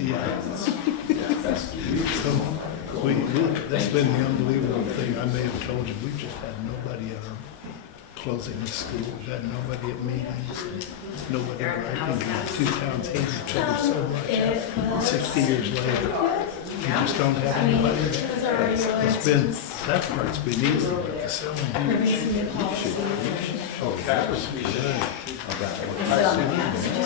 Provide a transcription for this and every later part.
Yeah. That's been the unbelievable thing. I may have told you, we've just had nobody at our closing the school. We've had nobody at meetings, and nobody griping. The two towns hate each other so much. 60 years later, you just don't have anybody. It's been, that part's been easy, but the selling. I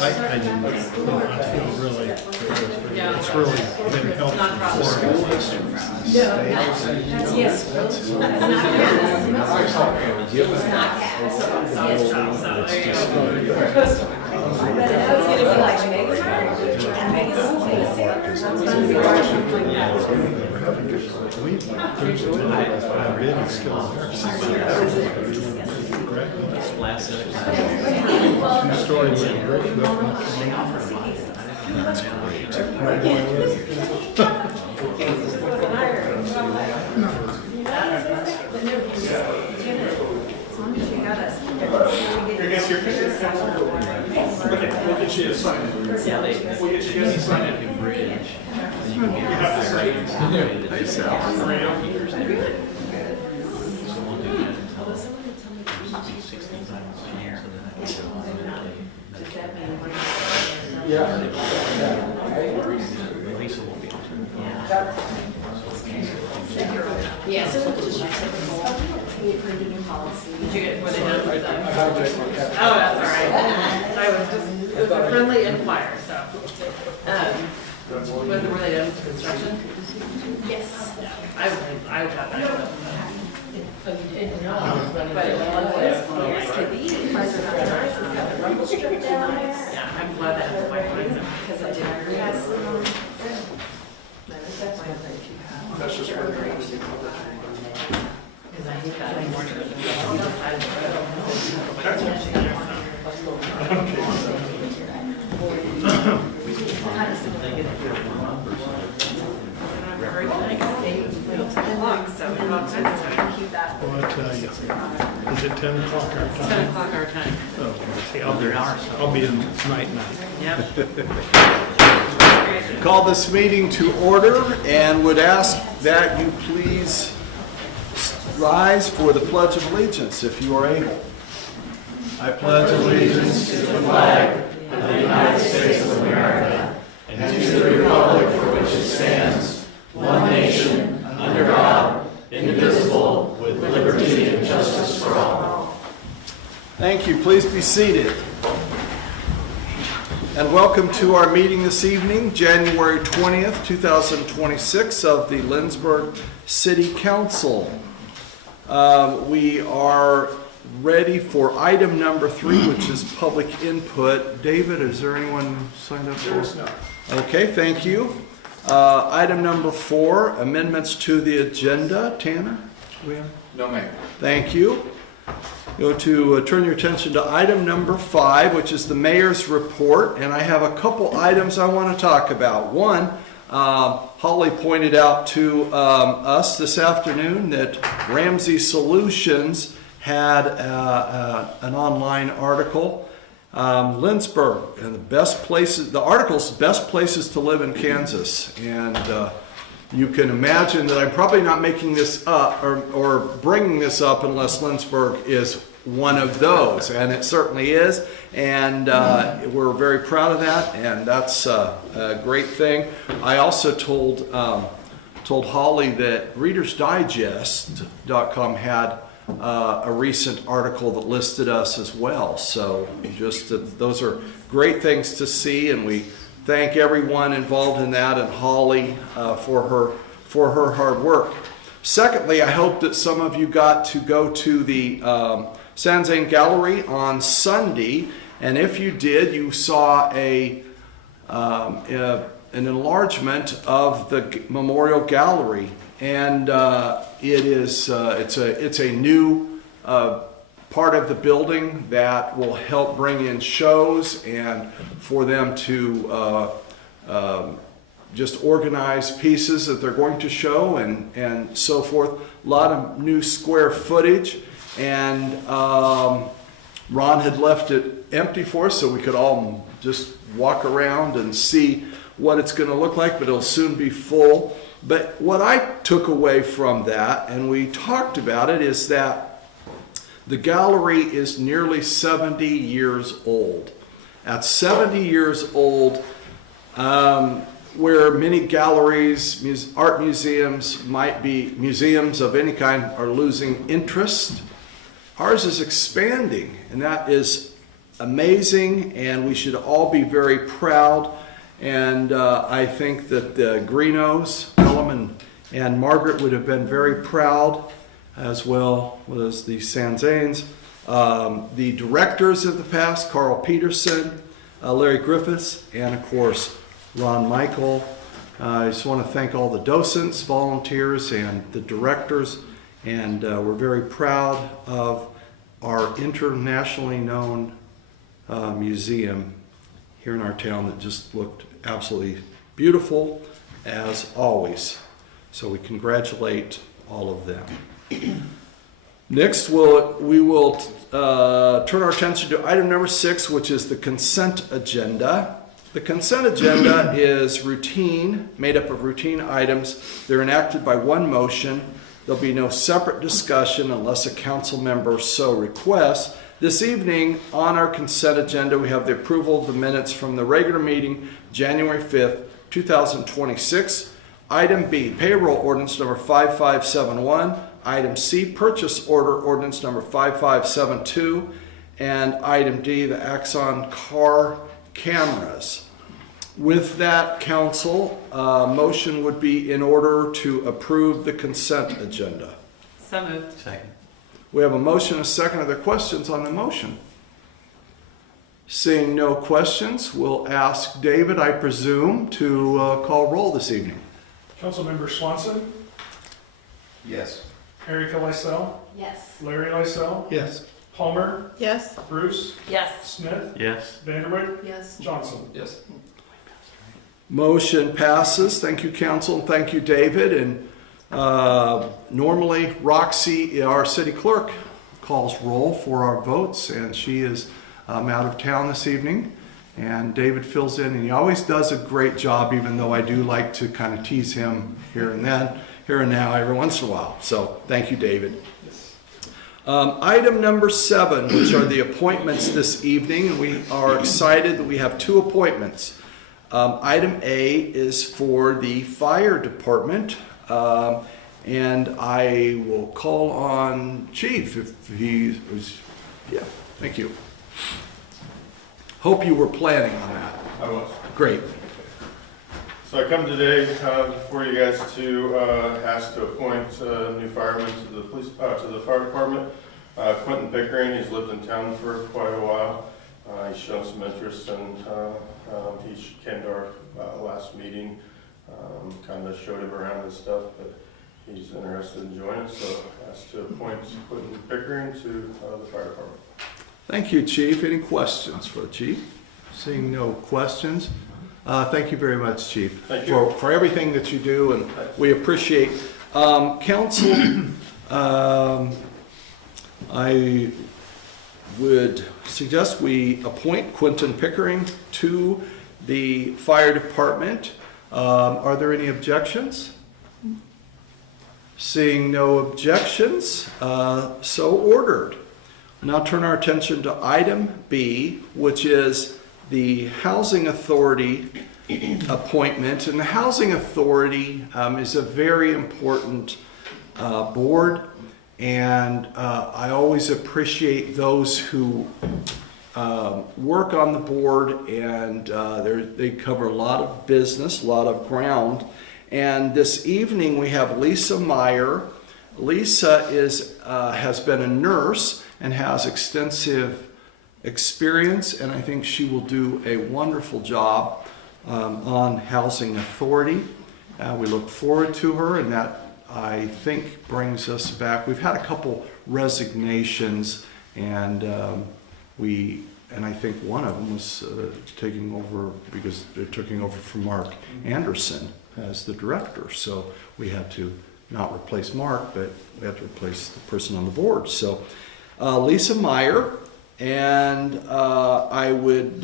feel really, it's really been helpful for us. Yes. I've been still there. Two-story with brick built. That's We'll get you to sign it. We'll get you guys to sign it. You have to sign it. Nice Yeah, so it's just your typical, we approved a new policy. Did you get, were they done with that? Oh, that's all right. I was just, it was a friendly inquiry, so. Were they done with construction? Yes. I got that. But it was, could be, the price of the nice, we've got the rumble strip down there. Yeah, I'm glad that it's quite nice, because I did, yes. That's just where they're at. Because I hate that anymore. Well, I tell you, is it 10 o'clock our time? 10 o'clock our time. Oh, see, I'll be in night. Yep. Call this meeting to order and would ask that you please rise for the Pledge of Allegiance if you are able. I pledge allegiance to the flag of the United States of America and to the republic for which it stands, one nation, under God, indivisible, with liberty and justice for all. Thank you. Please be seated. And welcome to our meeting this evening, January 20th, 2026 of the Lindsborg City Council. We are ready for item number 3, which is public input. David, is there anyone signed up for us? Okay, thank you. Item number 4, amendments to the agenda. Tanner? No, ma'am. Thank you. Go to turn your attention to item number 5, which is the mayor's report, and I have a couple items I want to talk about. One, Holly pointed out to us this afternoon that Ramsey Solutions had an online article, Lindsborg, and the article's best places to live in Kansas, and you can imagine that I'm probably not making this up or bringing this up unless Lindsborg is one of those, and it certainly is, and we're very proud of that, and that's a great thing. I also told Holly that ReadersDigest.com had a recent article that listed us as well, so just those are great things to see, and we thank everyone involved in that and Holly for her hard work. Secondly, I hope that some of you got to go to the San Zane Gallery on Sunday, and if you did, you saw an enlargement of the Memorial Gallery, and it's a new part of the building that will help bring in shows and for them to just organize pieces that they're going to show and so forth. A lot of new square footage, and Ron had left it empty for us so we could all just walk around and see what it's going to look like, but it'll soon be full. But what I took away from that, and we talked about it, is that the gallery is nearly 70 years old. At 70 years old, where many galleries, art museums might be, museums of any kind are losing interest, ours is expanding, and that is amazing, and we should all be very proud. And I think that the Greenos, Ellen and Margaret, would have been very proud, as well as the Sanzanes. The directors of the past, Carl Peterson, Larry Griffiths, and of course, Ron Michael. I just want to thank all the docents, volunteers, and the directors, and we're very proud of our internationally known museum here in our town that just looked absolutely beautiful as always. So we congratulate all of them. Next, we will turn our attention to item number 6, which is the consent agenda. The consent agenda is routine, made up of routine items. They're enacted by one motion. There'll be no separate discussion unless a council member so requests. This evening on our consent agenda, we have the approval of the minutes from the regular meeting, January 5th, 2026. Item B, payroll ordinance number 5571. Item C, purchase order ordinance number 5572. And item D, the Axon car cameras. With that, council, motion would be in order to approve the consent agenda. So moved. Second. We have a motion, a second. Are there questions on the motion? Seeing no questions, we'll ask David, I presume, to call roll this evening. Councilmember Swanson, Yes. Erica Lysell, Yes. Larry Lysell, Yes. Palmer, Yes. Bruce, Yes. Smith, Yes. Vanderwijk, Yes. Johnson. Yes. Motion passes. Thank you, council, and thank you, David. And normally, Roxy, our city clerk, calls roll for our votes, and she is out of town this evening. And David fills in, and he always does a great job, even though I do like to kind of tease him here and now, every once in a while. So thank you, David. Item number 7, which are the appointments this evening, and we are excited that we have 2 appointments. Item A is for the fire department, and I will call on Chief if he was, yeah, thank you. Hope you were planning on that. I was. Great. So I come today before you guys to ask to appoint new firemen to the to the fire department. Quentin Pickering, he's lived in town for quite a while. He's shown some interest, and he came to our last meeting, kind of showed him around and stuff, but he's interested in joining, so asked to appoint Quentin Pickering to the fire department. Thank you, Chief. Any questions for the Chief? Seeing no questions. Thank you very much, Chief, Thank you. for everything that you do, and we appreciate. Council, I would suggest we appoint Quentin Pickering to the fire department. Are there any objections? Seeing no objections, so ordered. Now turn our attention to item B, which is the Housing Authority appointment. And the Housing Authority is a very important board, and I always appreciate those who work on the board, and they cover a lot of business, a lot of ground. And this evening we have Lisa Meyer. Lisa has been a nurse and has extensive experience, and I think she will do a wonderful job on Housing Authority. We look forward to her, and that, I think, brings us back. We've had a couple resignations, and I think one of them was taking over because they're taking over from Mark Anderson as the director. So we had to not replace Mark, but we had to replace the person on the board. So Lisa Meyer, and I would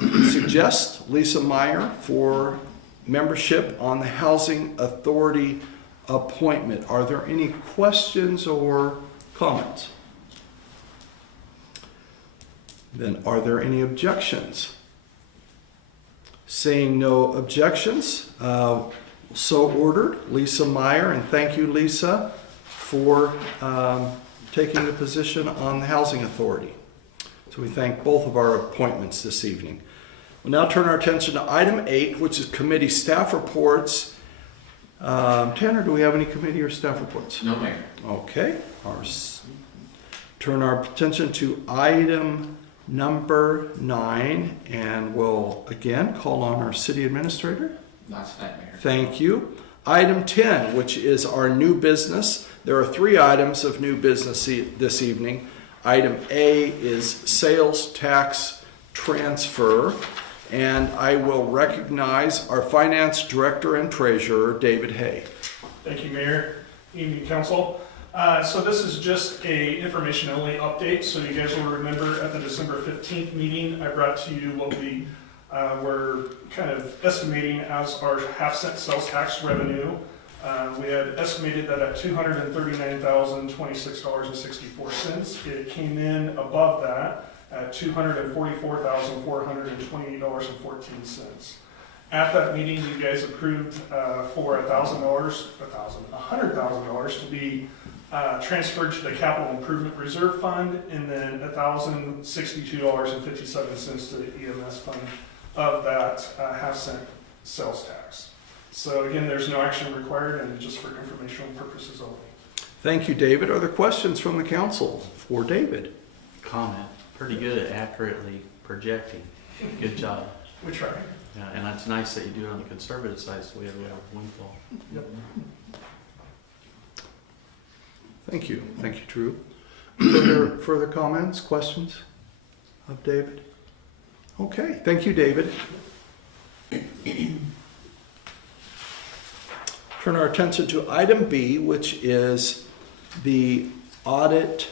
suggest suggest Lisa Meyer for membership on the Housing Authority appointment. Are there any questions or comments? Then are there any objections? Seeing no objections, so ordered. Lisa Meyer, and thank you, Lisa, for taking the position on the Housing Authority. So we thank both of our appointments this evening. We'll now turn our attention to item 8, which is committee staff reports. Tanner, do we have any committee or staff reports? No, Mayor. Okay. Turn our attention to item number 9, and we'll again call on our city administrator. Not tonight, Mayor. Thank you. Item 10, which is our new business. There are 3 items of new business this evening. Item A is sales tax transfer, and I will recognize our finance director and treasurer, David Hay. Thank you, Mayor. Evening, Council. So this is just a information-only update. So you guys will remember at the December 15th meeting, I brought to you what we were kind of estimating as our half-cent sales tax revenue. We had estimated that at $239,026.64. It came in above that at $244,428.14. At that meeting, you guys approved for $100,000 to be transferred to the Capital Improvement Reserve Fund, and then $1,062.57 to the EMS fund of that half-cent sales tax. So again, there's no action required, and just for informational purposes only. Thank you, David. Are there questions from the council for David? Comment. Pretty good at accurately projecting. Good job. We try. Yeah, and it's nice that you do it on the conservative side, so we have a windfall. Yep. Thank you. Thank you, Drew. Further comments, questions of David? Okay. Thank you, David. Turn our attention to item B, which is the audit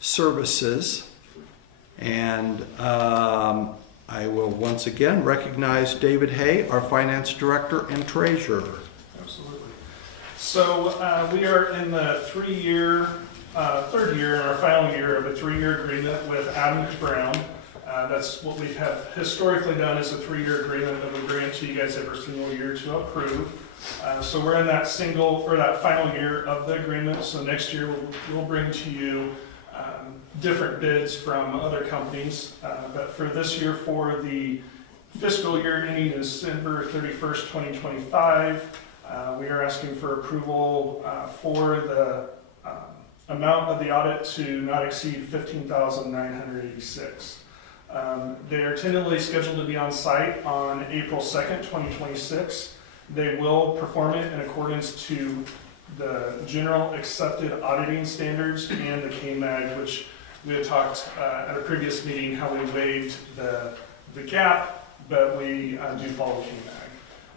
services. And I will once again recognize David Hay, our finance director and treasurer. Absolutely. So we are in the third year in our final year of a 3-year agreement with Adams Brown. That's what we have historically done, is a 3-year agreement that we grant to you guys every single year to approve. So we're in that final year of the agreement. So next year we'll bring to you different bids from other companies. But for this year, for the fiscal year ending December 31st, 2025, we are asking for approval for the amount of the audit to not exceed $15,986. They are tentatively scheduled to be on site on April 2nd, 2026. They will perform it in accordance to the general accepted auditing standards and the KMAG, which we had talked at a previous meeting how we waived the gap, but we do follow KMAG.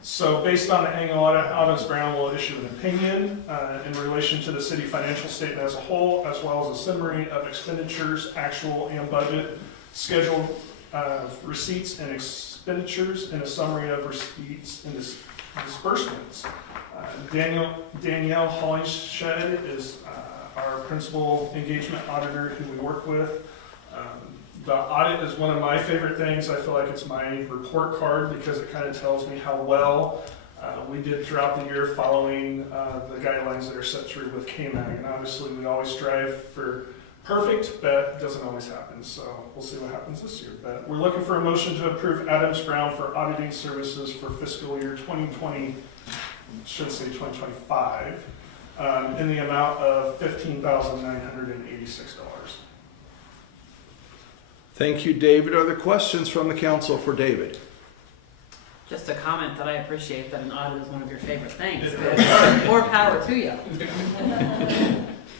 So based on the annual audit, Adams Brown will issue an opinion in relation to the city financial statement as a whole, as well as a summary of expenditures, actual and budget, scheduled receipts and expenditures, and a summary of receipts and disbursements. Danielle Hollingshed is our principal engagement auditor who we work with. The audit is one of my favorite things. I feel like it's my report card because it kind of tells me how well we did throughout the year following the guidelines that are set through with KMAG. And obviously we always strive for perfect, but it doesn't always happen. So we'll see what happens this year. But we're looking for a motion to approve Adams Brown for auditing services for fiscal year 2020, should say 2025, in the amount of $15,986. Thank you, David. Are there questions from the council for David? Just a comment that I appreciate that an audit is one of your favorite things. More power to you.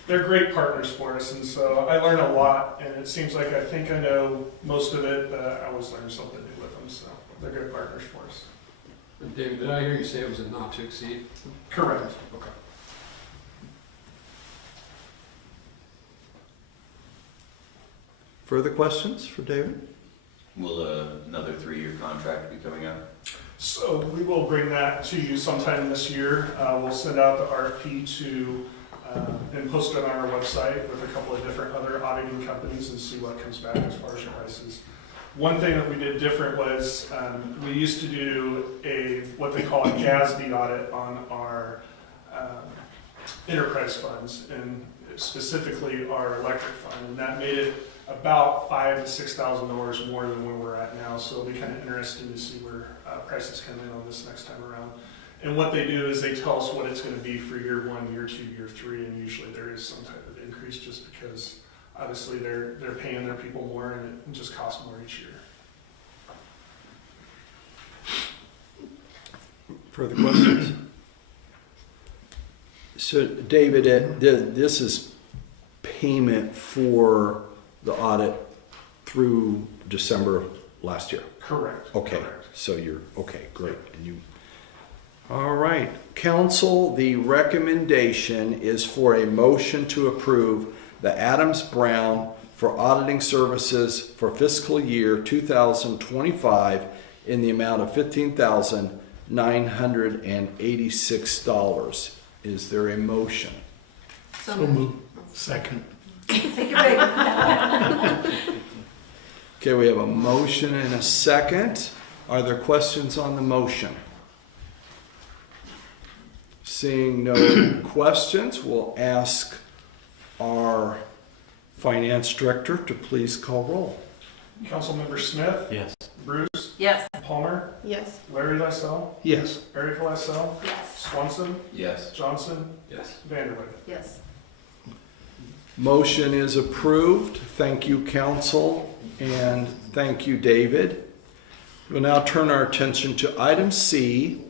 They're great partners for us, and so I learn a lot, and it seems like I think I know most of it, but I always learn something new with them, so they're good partners for us. David, did I hear you say it was a not to exceed? Correct. Okay. Further questions for David? Will another 3-year contract be coming out? So we will bring that to you sometime this year. We'll send out the RFP to, and post it on our website with a couple of different other auditing companies and see what comes back as far as prices. One thing that we did different was, we used to do what they call a GASB audit on our enterprise funds, and specifically our electric fund, and that made it about $5,000 to $6,000 more than where we're at now. So it'll be kind of interesting to see where prices come in on this next time around. And what they do is they tell us what it's going to be for year 1, year 2, year 3, and usually there is some type of increase just because obviously they're paying their people more and it just costs more each year. Further questions? So David, this is payment for the audit through December last year. Correct. Okay, Correct. so you're, okay, great. And you, all right. Council, the recommendation is for a motion to approve the Adams Brown for auditing services for fiscal year 2025 in the amount of $15,986. Is there a motion? So move. Second. Take your pick. Okay, we have a motion and a second. Are there questions on the motion? Seeing no questions, we'll ask our finance director to please call roll. Councilmember Smith, Yes. Bruce, Yes. Palmer, Yes. Larry Lysell, Yes. Eric Lysell, Yes. Swanson, Yes. Johnson, Yes. Vanderway. Yes. Motion is approved. Thank you, council, and thank you, David. We'll now turn our attention to item C,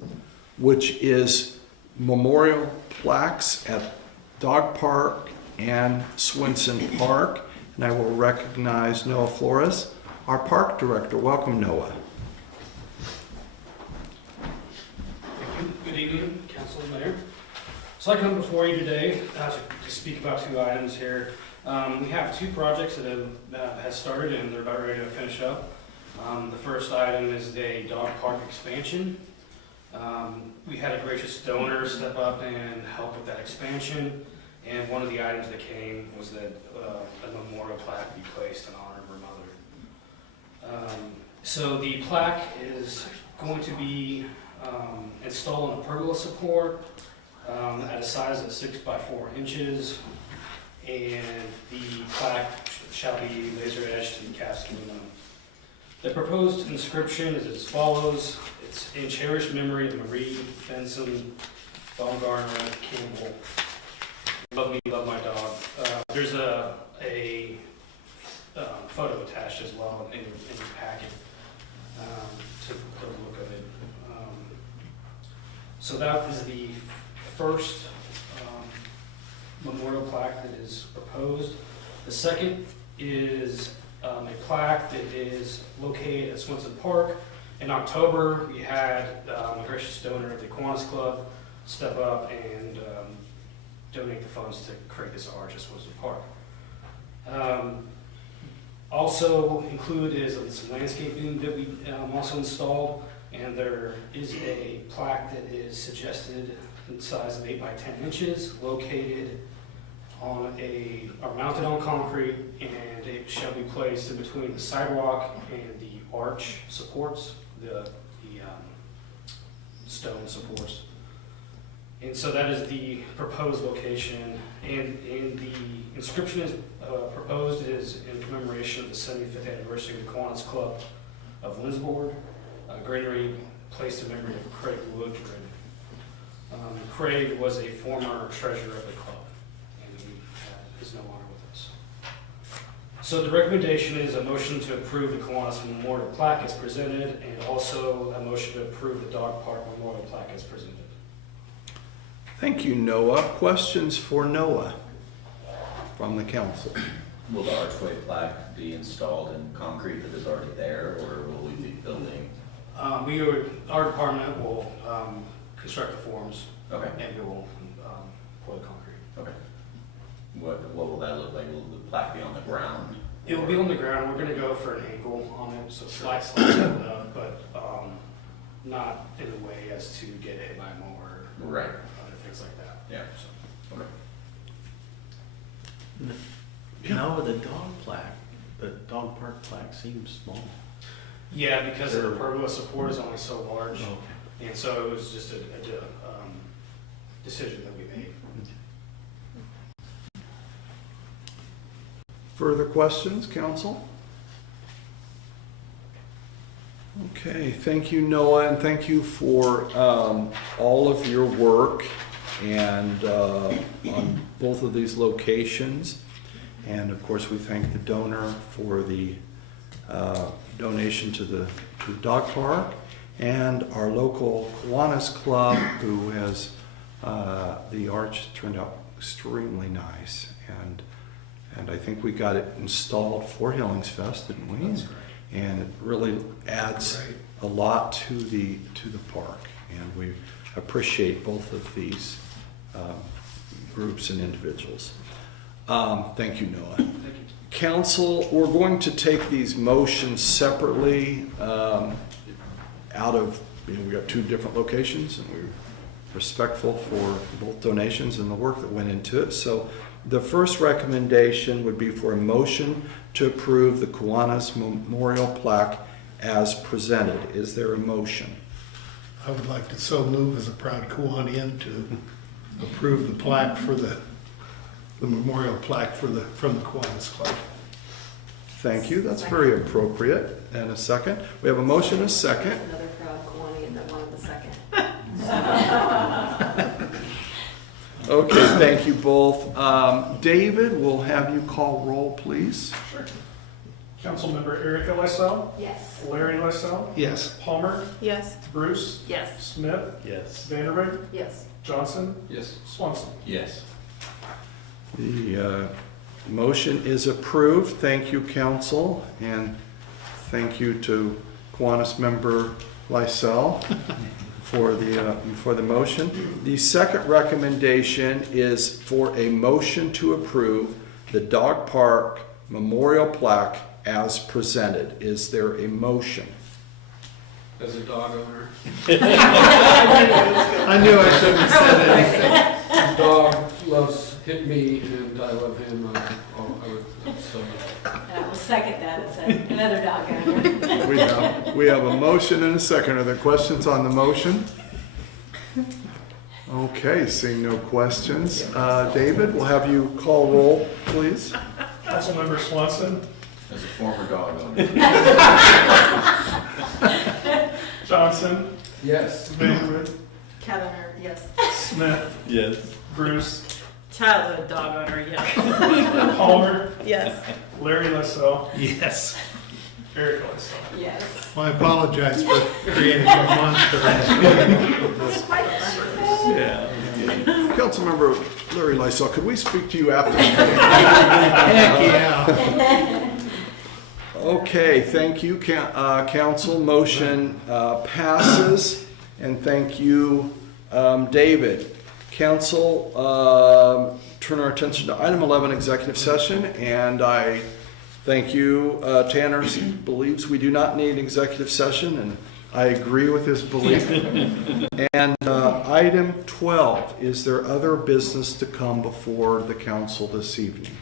which is memorial plaques at Dog Park and Swenson Park. And I will recognize Noah Flores, our park director. Welcome, Noah. Thank you. Good evening, Council and Mayor. So I come before you today to speak about 2 items here. We have 2 projects that have started and they're about ready to finish up. The first item is a dog park expansion. We had a gracious donor step up and help with that expansion. And one of the items that came was that a memorial plaque be placed in honor of her mother. So the plaque is going to be installed on a pergola support at a size of 6 by 4 inches, and the plaque shall be laser etched and cast aluminum. The proposed inscription is as follows. It's in cherished memory of Marie Benson, Baumgartner, Campbell. Love me, love my dog. There's a photo attached as well in your packet to the look of it. So that is the first memorial plaque that is proposed. The second is a plaque that is located at Swenson Park. In October, we had a gracious donor of the Kiwanis Club step up and donate the funds to create this arch at Swenson Park. Also included is some landscaping that we also installed, and there is a plaque that is suggested in size of 8 by 10 inches, located on or mounted on concrete, and it shall be placed in between the sidewalk and the arch supports, the stone supports. And so that is the proposed location, and the inscription is proposed is in commemoration of the 75th anniversary of the Kiwanis Club of Lindsborg. Greenery placed in memory of Craig Woodred. Craig was a former treasurer of the club, and he is no longer with us. So the recommendation is a motion to approve the Kiwanis Memorial Plaque as presented, and also a motion to approve the Dog Park Memorial Plaque as presented. Thank you, Noah. Questions for Noah from the council? Will the archway plaque be installed in concrete that is already there, or will we be building? Our department will construct the forms, Okay. and we will pour the concrete. Okay. What will that look like? Will the plaque be on the ground? It will be on the ground. We're gonna go for an angle on it, so slight, but not in a way as to get hit by a mower or Right. other things like that. Yeah. So, Okay. No, the dog plaque, the dog park plaque seems small. yeah, because the pergola support is only so large, Okay. and so it was just a decision that we made. Further questions, council? Okay, thank you, Noah, and thank you for all of your work and on both of these locations. And of course, we thank the donor for the donation to the dog park, and our local Kiwanis Club, who has the arch turned out extremely nice, and I think we got it installed for Hillings Fest, didn't we? That's right. And it really adds a lot to the park, and we appreciate both of these groups and individuals. Thank you, Noah. Thank you. Council, we're going to take these motions separately out of, we got two different locations, and we're respectful for both donations and the work that went into it. So the first recommendation would be for a motion to approve the Kiwanis Memorial Plaque as presented. Is there a motion? I would like to so move as a proud Kiwanian to approve the plaque for the memorial plaque from the Kiwanis Club. Thank you. That's very appropriate. And a second. We have a motion and a second. Another proud Kiwanian that wanted the second. Okay, thank you both. David, we'll have you call roll, please. Sure. Councilmember Erica Lysell, Yes. Larry Lysell, Yes. Palmer, Yes. Bruce, Yes. Smith, Yes. Vanderbeek, Yes. Johnson, Yes. Swanson. Yes. The motion is approved. Thank you, council, and thank you to Kiwanis member Lysell for the motion. The second recommendation is for a motion to approve the dog park memorial plaque as presented. Is there a motion? As a dog owner, I knew I shouldn't have said anything. the dog loves hit me and I love him. So And I will second that as another dog owner. We have a motion and a second. Are there questions on the motion? Okay, seeing no questions. David, we'll have you call roll, please. Councilmember Swanson, As a former dog owner. Johnson, yes. Vanderbeek, Cavanagh, yes. Smith, Yes. Bruce, Childhood dog owner, yes. Palmer, Yes. Larry Lysell, Yes. Erica Lysell. Yes. Well, I apologize for creating a monster. Yeah. Councilmember Larry Lysell, could we speak to you after the meeting? Heck, yeah. Okay, thank you, council. Motion passes, and thank you, David. Council, turn our attention to item 11, executive session, and I thank you. Tanner believes we do not need executive session, and I agree with his belief. And item 12, is there other business to come before the council this evening?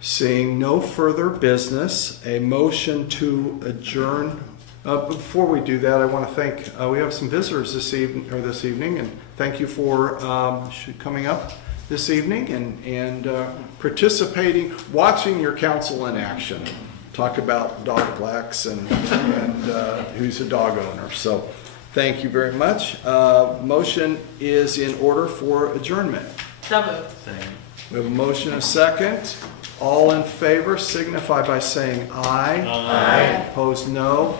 Seeing no further business, a motion to adjourn. Before we do that, I want to thank, we have some visitors this evening, and thank you for coming up this evening and participating, watching your council in action. Talk about dog blacks and who's a dog owner. So thank you very much. Motion is in order for adjournment. So moved. Same. We have a motion and a second. All in favor signify by saying aye. Aye. Opposed, no.